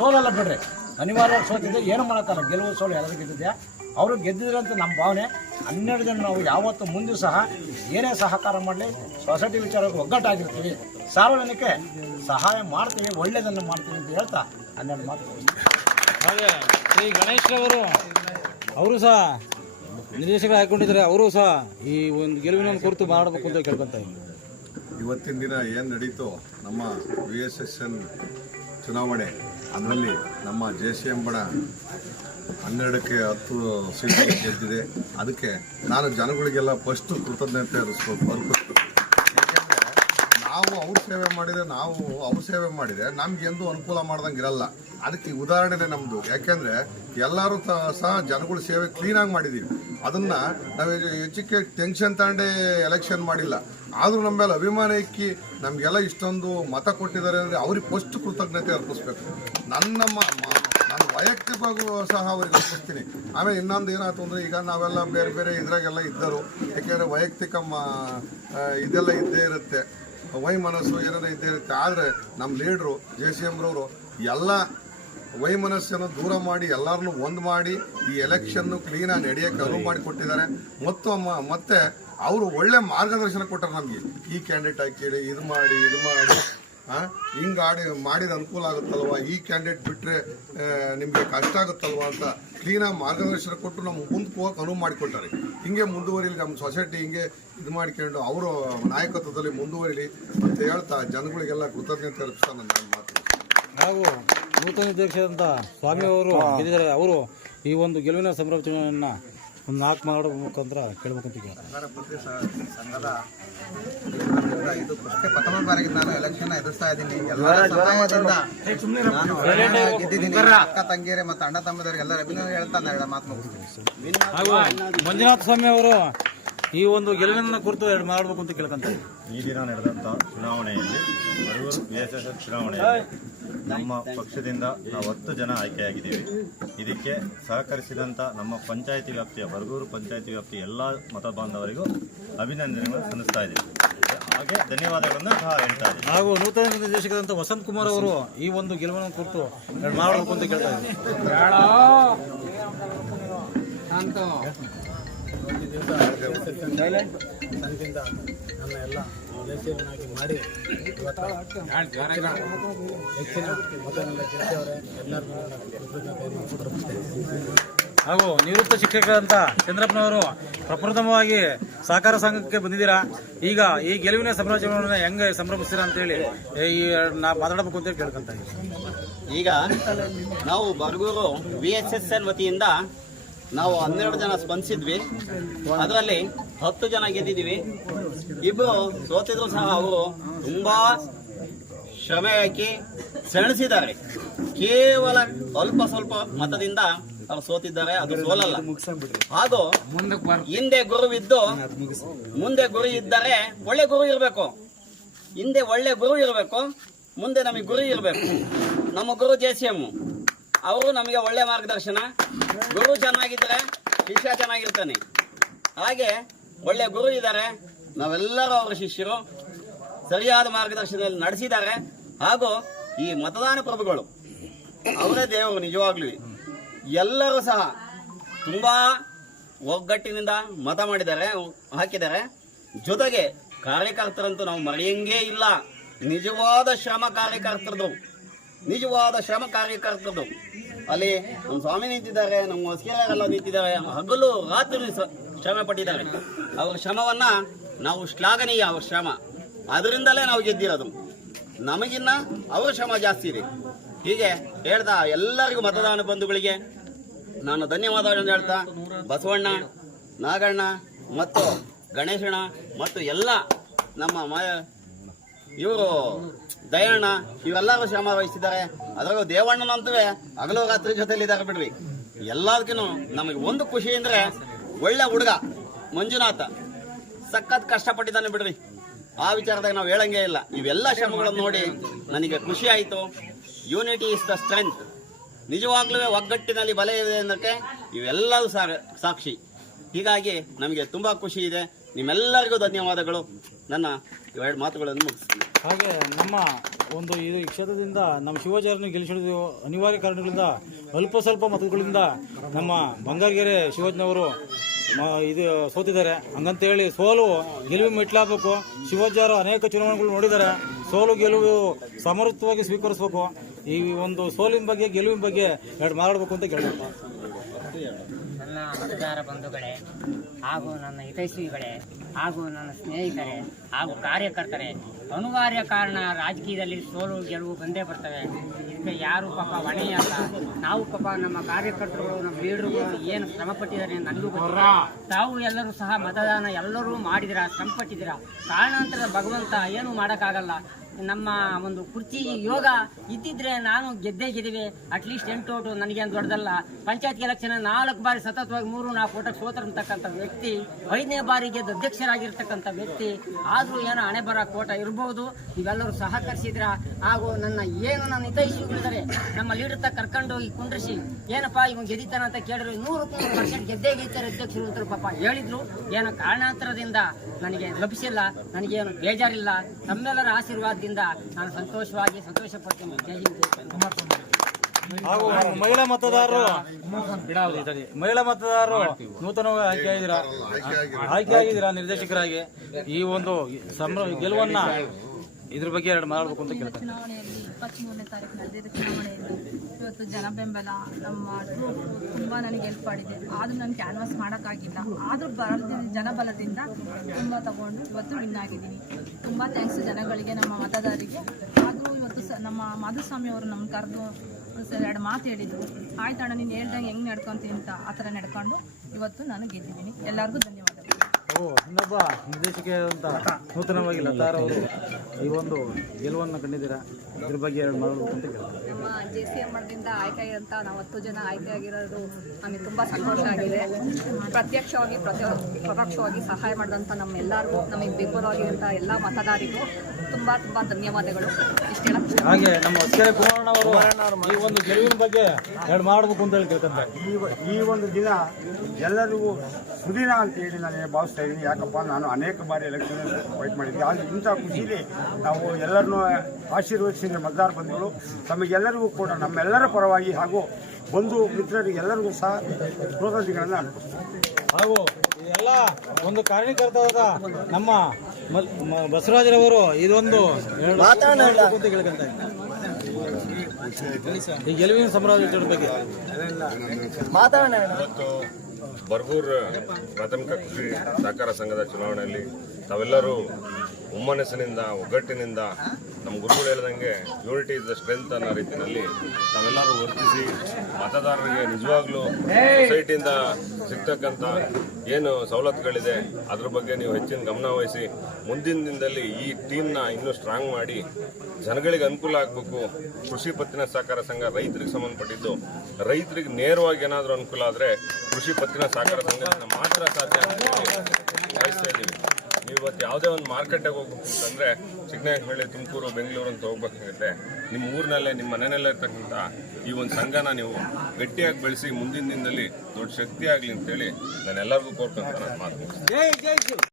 ಸೋಲಲ್ಲ ಬಿಡ್ರಿ. ಅನಿವಾರ್ಯ ಸೋತಿದ್ರೆ ಏನು ಮಾಡೋಕ್ಕಲ್ಲ ಗೆಲುವು ಸೋಲು ಎಲ್ಲರಿಗೂ ಗೆದ್ದಿದೆ ಅವರು ಗೆದ್ದಿದ್ರೆ ಅಂತ ನಮ್ಮ ಭಾವನೆ. ಹನ್ನೆರಡು ಜನ ನಾವು ಯಾವತ್ತು ಮುಂದೆ ಸಹ ಏನೇ ಸಹಕಾರ ಮಾಡಲಿ ಸೊಸೈಟಿ ವಿಚಾರಕ್ಕೆ ಒಗ್ಗಟ್ಟಾಗಿರ್ತೀವಿ. ಸಾರ್ವಜನಿಕೆ ಸಹಾಯ ಮಾಡ್ತೀವಿ ಒಳ್ಳೆಯದನ್ನು ಮಾಡ್ತೀವಿ ಅಂತ ಹೇಳ್ತಾ ಹನ್ನೆರಡು ಮಾತು ಹಾಗೆ ಶ್ರೀ ಗಣೇಶ್ ಅವರು ಅವರು ಸಹ ನಿರ್ದೇಶಕರು ಹಾಕೊಂಡಿದ್ದಾರೆ. ಅವರು ಸಹ ಈ ಒಂದು ಗೆಲುವಿನ ಕುರಿತು ಮಾಡಬೇಕು ಅಂತ ಕೇಳ್ಕೊಂತ. ಇವತ್ತಿನ ದಿನ ಏನು ನಡೀತೋ ನಮ್ಮ ವಿ ಎಸ್ ಎಸ್ ಎನ್ ಚುನಾವಣೆ ಅದರಲ್ಲಿ ನಮ್ಮ ಜೆ ಸಿ ಎಂ ಬಣ ಹನ್ನೆರಡಕ್ಕೆ ಹತ್ತು ಸೀಟ್ ಗೆದ್ದಿದೆ. ಅದಕ್ಕೆ ನಾನು ಜನಗಳಿಗೆಲ್ಲ ಫಸ್ಟ್ ಕೃತಜ್ಞತೆ ಅರ್ಪಿಸ್ಬೇಕು ಯಾಕೆಂದ್ರೆ ನಾವು ಅವ್ರ ಸೇವೆ ಮಾಡಿದ್ರೆ ನಾವು ಅವ್ರ ಸೇವೆ ಮಾಡಿದ್ರೆ ನಮ್ಗೆ ಅನುಕೂಲ ಮಾಡ್ದಂಗೆ ಇರಲ್ಲ. ಅದಕ್ಕೆ ಉದಾಹರಣೆ ಉದಾಹರಣೆನೇ ನಮ್ಮದು ಯಾಕೆಂದ್ರೆ ಎಲ್ಲರೂ ಸಹ ಜನಗಳ ಸೇವೆ ಕ್ಲೀನಾಗಿ ಮಾಡಿದ್ದೀವಿ ಅದನ್ನ ನಾವು ಹೆಚ್ಚಿಗೆ ಟೆನ್ಷನ್ ತಗೊಂಡೇ ಎಲೆಕ್ಷನ್ ಮಾಡಿಲ್ಲ. ಆದರೂ ನಮ್ಮ ಮೇಲೆ ಅಭಿಮಾನ ಇಕ್ಕಿ ನಮಗೆಲ್ಲ ಇಷ್ಟೊಂದು ಮತ ಕೊಟ್ಟಿದ್ದಾರೆ ಅಂದರೆ ಅವ್ರಿಗೆ ಫಸ್ಟ್ ಕೃತಜ್ಞತೆ ಅರ್ಪಿಸ್ಬೇಕು. ನನ್ನ ನಾನು ವೈಯಕ್ತಿಕವಾಗೂ ಸಹ ಅವ್ರಿಗೆ ಅರ್ಪಿಸ್ತೀನಿ. ಆಮೇಲೆ ಇನ್ನೊಂದು ಏನಾಯ್ತು ಅಂದರೆ ಈಗ ನಾವೆಲ್ಲ ಬೇರೆ ಬೇರೆ ಇದ್ರಾಗೆಲ್ಲ ಇದ್ದರು. ಯಾಕೆಂದರೆ ವೈಯಕ್ತಿಕ ಇದೆಲ್ಲ ಇದ್ದೇ ಇರುತ್ತೆ. ವೈ ಏನೇನೋ ಏನಾರ ಇದ್ದೇ ಇರುತ್ತೆ. ಆದರೆ ನಮ್ಮ ಲೀಡ್ರು, ಜೆ ಸಿ ಎಮ್ರವರು ಎಲ್ಲ ವೈಮನಸ್ಸನ್ನು ದೂರ ಮಾಡಿ ಎಲ್ಲರನ್ನು ಒಂದು ಮಾಡಿ ಈ ಎಲೆಕ್ಷನ್ ಕ್ಲೀನಾಗಿ ನಡೆಯೋಕ್ಕೆ ಅನುವು ಮಾಡಿ ಕೊಟ್ಟಿದ್ದಾರೆ. ಮತ್ತು ಮತ್ತೆ ಅವರು ಒಳ್ಳೆ ಮಾರ್ಗದರ್ಶನ ಕೊಟ್ಟರು ನಮಗೆ. ಈ ಕ್ಯಾಂಡಿಡೇಟ್ ಹಾಕಿ ಇದು ಮಾಡಿ ಇದು ಮಾಡಿ. ಹಿಂಗ್ ಆಡಿ ಮಾಡಿದ ಅನುಕೂಲ ಆಗುತ್ತಲ್ವ? ಈ ಕ್ಯಾಂಡಿಡೇಟ್ ಬಿಟ್ರೆ ನಿಮಗೆ ಕಷ್ಟ ಆಗುತ್ತಲ್ವ ಅಂತ ಕ್ಲೀನಾಗಿ ಮಾರ್ಗದರ್ಶನ ಕೊಟ್ಟು ನಮ್ಗೆ ಮುಂದಕ್ಕೆ ಹೋಗಕ್ಕೆ ಅನುವು ಮಾಡಿಕೊಟ್ಟಾರೆ. ಹಿಂಗೆ ಮುಂದುವರಿಲಿ ನಮ್ಮ ಸೊಸೈಟಿ ಹಿಂಗೆ ಇದು ಮಾಡ್ಕೊಂಡು ಅವರು ನಾಯಕತ್ವದಲ್ಲಿ ಮುಂದುವರಿಲಿ ಅಂತ ಹೇಳ್ತಾ ಜನಗಳಿಗೆಲ್ಲ ಕೃತಜ್ಞತೆ ಅರ್ಪಿಸ್ತಾ ನನ್ನ ಮಾತು. ನಾವು ನೂತನ ಅಧ್ಯಕ್ಷರಾದಂಥ ಸ್ವಾಮಿ ಅವರು ಅವರು ಈ ಒಂದು ಗೆಲುವಿನ ಸಂರಚನೆಯನ್ನ ಒಂದು ನಾಲ್ಕು ಮಾಡೋ ಮುಖಾಂತರ ಕೇಳ್ಬೇಕಂತ ಈಗ ಸರ್ಕಾರ ಪ್ರತಿ ಸಂಘದ ಇದು ಫಸ್ಟೇ ಪ್ರಥಮ ಬಾರಿಗೆ ನಾನು ಎಲೆಕ್ಷನ್ ಎದುರಿಸ್ತಾ ಇದ್ದೀನಿ. ಎಲ್ಲ ಸಹಾಯದಿಂದ ನಾನು ಗೆದ್ದಿದ್ದೀನಿ. ಅಕ್ಕ ತಂಗಿಯರೇ ಮತ್ತು ಅಣ್ಣ ತಮ್ಮದವರಿಗೆ ಎಲ್ಲರ ಅಭಿನಂದನೆ ಹೇಳ್ತಾ ನಾನು ಮಾತು ಮುಗಿಸ್ತೀನಿ. ಮಂಜುನಾಥ ಸ್ವಾಮಿ ಅವರು ಈ ಒಂದು ಗೆಲುವಿನ ಕುರಿತು ಎರಡು ಮಾಡಬೇಕು ಅಂತ ಕೇಳ್ಕೊಂತ ಈ ದಿನ ನಡೆದಂಥ ಚುನಾವಣೆಯಲ್ಲಿ Baragur V S S S ಚುನಾವಣೆಯಲ್ಲಿ ನಮ್ಮ ಪಕ್ಷದಿಂದ ನಾವು ಹತ್ತು ಜನ ಆಯ್ಕೆಯಾಗಿದ್ದೀವಿ. ಇದಕ್ಕೆ ಸಹಕರಿಸಿದಂಥ ನಮ್ಮ ಪಂಚಾಯತಿ ವ್ಯಾಪ್ತಿಯ ಬರಗೂರು ಪಂಚಾಯತಿ ವ್ಯಾಪ್ತಿಯ ಎಲ್ಲ ಮತ ಬಾಂಧವರಿಗೂ ಅಭಿನಂದನೆಗಳು ಸಲ್ಲಿಸ್ತಾ ಇದ್ದೀವಿ. ಹಾಗೆ ಧನ್ಯವಾದಗಳನ್ನು ಸಹ ಹೇಳ್ತಾ ಇದ್ದೀವಿ. ಹಾಗೂ ನೂತನ ನಿರ್ದೇಶಕರಂತ ವಸಂತ್ ಕುಮಾರ್ ಅವರು ಈ ಒಂದು ಗೆಲುವಿನ ಕುರಿತು ಎರಡು ಮಾಡಬೇಕು ಅಂತ ಕೇಳ್ತಾ ಇದ್ದೀನಿ ಸಂಘದಿಂದ ನನ್ನ ಎಲ್ಲ ಮಾಡಿ ಹೆಚ್ಚಿನ ಹಾಗೂ ನಿವೃತ್ತ ಶಿಕ್ಷಕರಂತ ಚಂದ್ರಪ್ಪನವರು ಪ್ರಪ್ರಥಮವಾಗಿ ಸಹಕಾರ ಸಂಘಕ್ಕೆ ಬಂದಿದ್ದೀರಾ? ಈಗ ಈ ಗೆಲುವಿನ ಸಂಭ್ರಮಾಚರಣೆ ಹೆಂಗೆ ಸಂಭ್ರಮಿಸ್ತೀರಾ ಅಂತೇಳಿ ಈ, ನಾ ಮಾತಾಡಬೇಕು ಅಂತ ಕೇಳ್ಕೊಂತ ಈಗ ನಾವು Baragur V S S N ವತಿಯಿಂದ ನಾವು ಹನ್ನೆರಡು ಜನ ಸ್ಪಂದಿಸಿದ್ವಿ. ಅದರಲ್ಲಿ ಹತ್ತು ಜನ ಗೆದ್ದಿದ್ವಿ ಇಬ್ಬರು ಸೋತಿದ್ರು ಸಹ ಅವರು ತುಂಬಾ ಶ್ರಮ ಹಾಕಿ ಸೆಣಸಿದ್ದಾರೆ. ಕೇವಲ ಅಲ್ಪ ಸ್ವಲ್ಪ ಮತದಿಂದ ಅವ್ರು ಸೋತಿದ್ದಾರೆ. ಅದು ಸೋಲಲ್ಲ. ಹಾಗೂ ಹಿಂದೆ ಗುರುವಿದ್ದು ಮುಂದೆ ಗುರು ಇದ್ದರೆ ಒಳ್ಳೆ ಗುರು ಇರಬೇಕು. ಹಿಂದೆ ಒಳ್ಳೆ ಗುರು ಇರಬೇಕು. ಮುಂದೆ ನಮಗೆ ಗುರು ಇರಬೇಕು. ನಮ್ಮ ಗುರು ಜೆ ಸಿ ಎಂ. ಅವರು ನಮಗೆ ಒಳ್ಳೆ ಮಾರ್ಗದರ್ಶನ. ಗುರು ಚೆನ್ನಾಗಿದ್ದರೆ ಶಿಷ್ಯ ಚೆನ್ನಾಗಿರ್ತಾನೆ. ಹಾಗೆ ಒಳ್ಳೆ ಗುರು ಇದ್ದಾರೆ. ನಾವೆಲ್ಲರೂ ಅವರ ಶಿಷ್ಯರು. ಸರಿಯಾದ ಮಾರ್ಗದರ್ಶನದಲ್ಲಿ ನಡೆಸಿದ್ದಾರೆ. ಹಾಗೂ ಈ ಮತದಾನ ಪ್ರಭುಗಳು, ಅವರೇ ದೇವರು ನಿಜವಾಗ್ಲೂ. ಎಲ್ಲರೂ ಸಹ ತುಂಬಾ ಒಗ್ಗಟ್ಟಿನಿಂದ ಮತ ಮಾಡಿದ್ದಾರೆ, ಹಾಕಿದ್ದಾರೆ. ಜೊತೆಗೆ ಕಾರ್ಯಕರ್ತರಂತೂ ನಾವು ಮರೆಯಂಗೇ ಇಲ್ಲ. ನಿಜವಾದ ಶ್ರಮ ಕಾರ್ಯಕರ್ತರದು. ನಿಜವಾದ ಶ್ರಮ ಕಾರ್ಯಕರ್ತರು. ಅಲ್ಲಿ ನಮ್ಮ ಸ್ವಾಮಿ ನಿಂತಿದ್ದಾರೆ, ನಮ್ಮ ಹೊಸಕೆರೆಲ್ಲ ನಿಂತಿದ್ದಾರೆ, ಹಗಲು ರಾತ್ರಿ ಶ್ರಮ ಪಟ್ಟಿದ್ದಾರೆ. ಅವರ ಶ್ರಮವನ್ನ ನಾವು ಶ್ಲಾಘನೀಯ ಅವ್ರ ಶ್ರಮ. ಅದರಿಂದಲೇ ನಾವು ಗೆದ್ದಿರೋದು. ನಮಗಿನ್ನ ಅವರ ಶ್ರಮ ಜಾಸ್ತಿ ಇದೆ. ಹೀಗೆ ಹೇಳ್ತಾ ಎಲ್ಲರಿಗೂ ಮತದಾನ ಬಂಧುಗಳಿಗೆ ನಾನು ಧನ್ಯವಾದಗಳನ್ನು ಹೇಳ್ತಾ, ಬಸವಣ್ಣ, ನಾಗಣ್ಣ ಮತ್ತು ಗಣೇಶಣ್ಣ ಮತ್ತು ಎಲ್ಲ ನಮ್ಮ ಮ ಇವರು ದಯಣ್ಣ, ಇವರೆಲ್ಲರೂ ಶ್ರಮ ವಹಿಸಿದ್ದಾರೆ. ಅದರಾಗೂ ದೇವಣ್ಣನ ಅಂತೂ ಹಗಲು ರಾತ್ರಿ ಜೊತೆಲಿದ್ದಾರೆ ಬಿಡ್ರಿ. ಎಲ್ಲದಕ್ಕೂ ನಮಗೆ ಒಂದು ಖುಷಿ ಅಂದ್ರೆ ಒಳ್ಳೆ ಹುಡುಗ, ಮಂಜುನಾಥ. ಸಖತ್ ಕಷ್ಟಪಟ್ಟಿದ್ದಾನೆ ಬಿಡ್ರಿ. ಆ ವಿಚಾರದಾಗ ನಾವು ಹೇಳಂಗೇ ಇಲ್ಲ. ಇವೆಲ್ಲ ಶ್ರಮಗಳನ್ನು ನೋಡಿ ನನಗೆ ಖುಷಿ ಆಯಿತು. ಯೂನಿಟಿ ಇಸ್ ದ ಸ್ಟ್ರೆಂತ್ ನಿಜವಾಗ್ಲೂ ಒಗ್ಗಟ್ಟಿನಲ್ಲಿ ಬಲ ಇದೆ ಅನ್ನೋಕ್ಕೆ ಇವೆಲ್ಲವೂ ಸಾಕ್ಷಿ. ಹೀಗಾಗಿ ನಮಗೆ ತುಂಬ ಖುಷಿ ಇದೆ. ನಿಮ್ಮೆಲ್ಲರಿಗೂ ಧನ್ಯವಾದಗಳು. ನನ್ನ ಎರಡು ಮಾತುಗಳನ್ನು ಮುಗಿಸ್ತೀನಿ. ಹಾಗೆ ನಮ್ಮ ಒಂದು ಈ ಕ್ಷೇತ್ರದಿಂದ ನಮ್ಮ ಶಿವಾಚಾರ್ಯನ ಗೆಲ್ಲಿಸಿದ ಅನಿವಾರ್ಯ ಕಾರಣಗಳಿಂದ, ಅಲ್ಪ ಸ್ವಲ್ಪ ಮತಗಳಿಂದ ನಮ್ಮ ಬಂಗಾರಗೆರೆ ಶಿವಾಜ್ನವರು ಇದು ಸೋತಿದ್ದಾರೆ. ಹಂಗಂತೇಳಿ ಸೋಲು ಗೆಲುವು ಮೆಟ್ಲಾಗಬೇಕು ಶಿವಾಚಾರ್ಯ ಅನೇಕ ಚುನಾವಣೆಗಳು ನೋಡಿದ್ದಾರೆ. ಸೋಲು ಗೆಲುವು ಸಮರ್ಥವಾಗಿ ಸ್ವೀಕರಿಸಬೇಕು. ಈ ಒಂದು ಸೋಲಿನ ಬಗ್ಗೆ, ಗೆಲುವಿನ ಬಗ್ಗೆ ಎರಡು ಮಾತಾಡಬೇಕು ಅಂತ ಕೇಳಬೇಕು ನನ್ನ ಮತದಾರ ಬಂಧುಗಳೇ ಹಾಗೂ ನನ್ನ ಹಿತೈಷಿಗಳೇ ಹಾಗೂ ನನ್ನ ಸ್ನೇಹಿತರೆ ಹಾಗೂ ಕಾರ್ಯಕರ್ತರೆ ಅನಿವಾರ್ಯ ಕಾರಣ ರಾಜಕೀಯದಲ್ಲಿ ಸೋಲು ಗೆಲುವು ಬಂದೇ ಬರ್ತವೆ. ಇದಕ್ಕೆ ಯಾರು ಪಾಪ ಹೊಣೆಯಲ್ಲ? ನಾವು ಪಾಪ ನಮ್ಮ ಕಾರ್ಯಕರ್ತರು ನಮ್ಮ ಲೀಡರ್ಗಳು ಏನು ಶ್ರಮಪಟ್ಟಿದ್ದಾರೆ ನನಗೂ ಗೊತ್ತಿಲ್ಲ. ತಾವು ಎಲ್ಲರೂ ಸಹ ಮತದಾನ ಎಲ್ಲರೂ ಮಾಡಿದಿರ ಶ್ರಮಪಟ್ಟಿದ್ದೀರಾ ಕಾರಣಾಂತರ ಭಗವಂತ ಏನು ಮಾಡೋಕ್ಕಾಗಲ್ಲ. ನಮ್ಮ ಒಂದು ಕುರ್ಚಿ ಯೋಗ ಇದ್ದಿದ್ರೆ ನಾನು ಗೆದ್ದೇ ಗೆದ್ದಿವೆ. ಅಟ್ಲೀಸ್ಟ್ ಎಂಟು ಓಟು ನನಗೇನು ದೊಡ್ಡದಲ್ಲ. ಪಂಚಾಯತ್ ಎಲೆಕ್ಷನ್ ನಾಲ್ಕು ಬಾರಿ ಸತತವಾಗಿ ಮೂರು, ನಾಲ್ಕು ಓಟಕ್ಕೆ ಸೋತರಂತಕ್ಕಂಥ ವ್ಯಕ್ತಿ, ಐದನೇ ಬಾರಿಗೆ ಅಧ್ಯಕ್ಷರಾಗಿರ್ತಕ್ಕಂಥ ವ್ಯಕ್ತಿ, ಆದರೂ ಏನೋ ಹಣೆ ಬರ ಕೋಟ ಇರ್ಬೋದು. ಇವೆಲ್ಲರೂ ಸಹಕರಿಸಿದ್ರ ಹಾಗೂ ನನ್ನ ಏನು ನನ್ನ ಹಿತೈಷಿಗಳಿದ್ದಾರೆ? ನಮ್ಮ ಲೀಡರ್ ತ ಕರ್ಕೊಂಡು ಹೋಗಿ ಕುಂಡ್ರಿಸಿ. ಏನಪ್ಪಾ ಇವ್ ಗೆದಿತಾನ ಅಂತ ಕೇಳಿದ್ರು ನೂರು ಪರ್ಸೆಂಟ್ ಗೆದ್ದೇ ಗೆದ್ತಾರೆ ಅಧ್ಯಕ್ಷರು ಅಂತ ಪಾಪ ಹೇಳಿದ್ರು. ಏನೋ ಕಾರಣಾಂತರದಿಂದ ನನಗೆ ಲಭಿಸಿಲ್ಲ. ನನಗೇನು ಬೇಜಾರಿಲ್ಲ. ತಮ್ಮೆಲ್ಲರ ಆಶೀರ್ವಾದದಿಂದ ನಾನು ಸಂತೋಷವಾಗಿ ಸಂತೋಷ ಪಡ್ತೀನಿ ಜೈ ಹಿಂದ್. ಹಾಗೂ ಮಹಿಳಾ ಮತದಾರರು. ಮಹಿಳಾ ಮತದಾರರು ನೂತನವಾಗಿ ಆಯ್ಕೆ ಆಗಿದ್ದೀರಾ? ಆಯ್ಕೆ ಆಗಿದ್ದೀರಾ ನಿರ್ದೇಶಕರಾಗಿ? ಈ ಒಂದು ಸಂಭ್ರ ಗೆಲುವನ್ನ ಇದ್ರ ಬಗ್ಗೆ ಎರಡು ಮಾತಾಡಬೇಕು ಅಂತ ಕೇಳ್ತಾರೆ ಚುನಾವಣೆಯಲ್ಲಿ ತಾರೀಕು ನಡೆದಿದ್ದ ಚುನಾವಣೆಯಲ್ಲಿ. ಇವತ್ತು ಜನ ಬೆಂಬಲ ನಮ್ಮ ತುಂಬ ನನಗೆ ಹೆಲ್ಪ್ ಮಾಡಿದೆ. ಆದರೂ ನನಗೆ ಕ್ಯಾನ್ವಾಸ್ ಮಾಡೋಕ್ಕಾಗಿಲ್ಲ. ಆದರೂ ಬಲದಿಂದ ಜನಬಲದಿಂದ ತುಂಬ ತಗೊಂಡು ಇವತ್ತು ವಿನ್ ಆಗಿದ್ದೀನಿ. ತುಂಬ ಥ್ಯಾಂಕ್ಸ್ ಜನಗಳಿಗೆ, ನಮ್ಮ ಮತದಾರರಿಗೆ ಆದರೂ ಇವತ್ತು ಸ, ನಮ್ಮ ಮಾಧುಸ್ವಾಮಿ ಅವರು ನಮ್ಮ ಕರೆದು ಸರ್ ಎರಡು ಮಾತು ಹೇಳಿದರು. ಆಯ್ತಣ್ಣ, ನೀನು ಹೇಳ್ದಂಗೆ ಹೆಂಗೆ ನಡ್ಕೊತೀನಿ ಅಂತ ಆ ಥರ ನಡ್ಕೊಂಡು ಇವತ್ತು ನಾನು ಗೆದ್ದಿದ್ದೀನಿ. ಎಲ್ಲರಿಗೂ ಧನ್ಯವಾದಗಳು ಓ ಇನ್ನೊಬ್ಬ ಅಂತ ನೂತನವಾಗಿ ಲತಾರ್ ಅವರು ಈ ಒಂದು ಗೆಲುವನ್ನು ಕಂಡಿದ್ದೀರಾ? ಇದ್ರ ಬಗ್ಗೆ ಎರಡು ಮಾಡಬೇಕು ಅಂತ ಕೇಳ್ತಾರೆ ನಮ್ಮ ಜೆ ಸಿ ಎಂ ಮಠದಿಂದ ಆಯ್ಕೆಯಾಗಿರೋಂಥ ನಾವು ಹತ್ತು ಜನ ಆಯ್ಕೆಯಾಗಿರೋದು ನಮಗೆ ತುಂಬ ಸಂತೋಷ ಆಗಿದೆ. ಪ್ರತ್ಯಕ್ಷವಾಗಿ ಪ್ರತ್ಯ ಪರೋಕ್ಷವಾಗಿ ಸಹಾಯ ಮಾಡಿದಂಥ ನಮ್ಮೆಲ್ಲರಿಗೂ ನಮಗೆ ಬೆಂಬಲವಾಗಿರುವಂಥ ಎಲ್ಲ ಮತದಾರಿಗೂ ತುಂಬ ತುಂಬ ಧನ್ಯವಾದಗಳು. ಇಷ್ಟೆಲ್ಲ ಹಾಗೆ ನಮ್ಮ ಹೊಸಕೆರೆ ಕುಮಾರಣ್ಣ ಅವರು ಈ ಒಂದು ಗೆಲುವಿನ ಬಗ್ಗೆ ಎರಡು ಮಾಡಬೇಕು ಅಂತ ಹೇಳಿ ಕೇಳ್ಕೊಂತಾರೆ ಈ ಈ ಒಂದು ದಿನ ಎಲ್ಲರಿಗೂ ಸುದಿನ ಅಂತ ಹೇಳಿ ನಾನು ಭಾವಿಸ್ತಾ ಇದ್ದೀನಿ ಯಾಕಪ್ಪ ನಾನು ಅನೇಕ ಬಾರಿ ಎಲೆಕ್ಷನ್ ಫೈಟ್ ಮಾಡಿದ್ದೆ ಆದರೆ ಇಂಥ ಖುಷಿಲಿ ನಾವು ಎಲ್ಲರನ್ನೂ ಆಶೀರ್ವದಿಸಿದ ಮತದಾರ ಬಂಧುಗಳು ತಮಗೆಲ್ಲರಿಗೂ ಕೂಡ ನಮ್ಮೆಲ್ಲರ ಪರವಾಗಿ ಹಾಗೂ ಬಂಧು ಮಿತ್ರರಿಗೆ ಎಲ್ಲರಿಗೂ ಸಹ ಕೃತಜ್ಞತೆಗಳನ್ನು ಹಾಗೂ ಎಲ್ಲ ಒಂದು ಕಾರ್ಯಕರ್ತವಾದ ನಮ್ಮ ಬಸವರಾಜರವರು ಇದೊಂದು ಗೆಲುವಿನ ಸಮರಾಜ ಬಗ್ಗೆ. ಇವತ್ತು ಬರ್ಗೂರ್ ಪ್ರಾಥಮಿಕ ಕೃಷಿ ಸಹಕಾರ ಸಂಘದ ಚುನಾವಣೆಯಲ್ಲಿ ತಾವೆಲ್ಲರೂ ಹುಮ್ಮನಸ್ಸಿನಿಂದ ಒಗ್ಗಟ್ಟಿನಿಂದ ನಮ್ಮ ಗುರುಗಳು ಹೇಳ್ದಂಗೆ ಯೂನಿಟಿ ಇಸ್ ದ ಸ್ಟ್ರೆಂತ್ ಅನ್ನೋ ರೀತಿಯಲ್ಲಿ ನಾವೆಲ್ಲರೂ ವರ್ತಿಸಿ ಮತದಾರರಿಗೆ ನಿಜವಾಗ್ಲೂ ಸೊಸೈಟಿಯಿಂದ ಸಿಗ್ತಕ್ಕಂಥ ಏನು ಸವಲತ್ತುಗಳಿದೆ, ಅದ್ರ ಬಗ್ಗೆ ನೀವು ಹೆಚ್ಚಿನ ಗಮನ ವಹಿಸಿ ಮುಂದಿನ ದಿನದಲ್ಲಿ ಈ ಟೀಮ್ನ ಇನ್ನೂ ಸ್ಟ್ರಾಂಗ್ ಮಾಡಿ ಜನಗಳಿಗೆ ಅನುಕೂಲ ಆಗಬೇಕು. ಕೃಷಿ ಪತ್ತಿನ ಸಹಕಾರ ಸಂಘ ರೈತರಿಗೆ ಸಂಬಂಧಪಟ್ಟಿದ್ದು, ರೈತರಿಗೆ ನೇರವಾಗಿ ಏನಾದರೂ ಅನುಕೂಲ ಆದರೆ ಕೃಷಿ ಪತ್ತಿನ ಸಹಕಾರ ಸಂಘದಿಂದ ಮಾತ್ರ ಸಾಧ್ಯ ಅಂತ ಇವತ್ತು ಯಾವುದೇ ಒಂದು ಮಾರ್ಕೆಟ್ಗೆ ಹೋಗ್ಬೇಕು ಅಂತಂದ್ರೆ ಚಿಕ್ಕನಾಯಕನಹಳ್ಳಿ ತುಮಕೂರು, ಬೆಂಗಳೂರು ಅಂತ ಹೋಗ್ಬೇಕಾಗುತ್ತೆ ನಿಮ್ಮ ಊರಿನಲ್ಲೇ, ನಿಮ್ಮ ಮನೆಯಲ್ಲೇ ಇರ್ತಕ್ಕಂಥ ಈ ಒಂದು ಸಂಘನ ನೀವು ಗಟ್ಟಿಯಾಗಿ ಬೆಳೆಸಿ ಮುಂದಿನ ದಿನದಲ್ಲಿ ದೊಡ್ಡ ಶಕ್ತಿ ಆಗಲಿ ಅಂತೇಳಿ ನಾನು ಎಲ್ಲರಿಗೂ ಕೋರ್ಕೊಂತ ನಾನು ಮಾತು.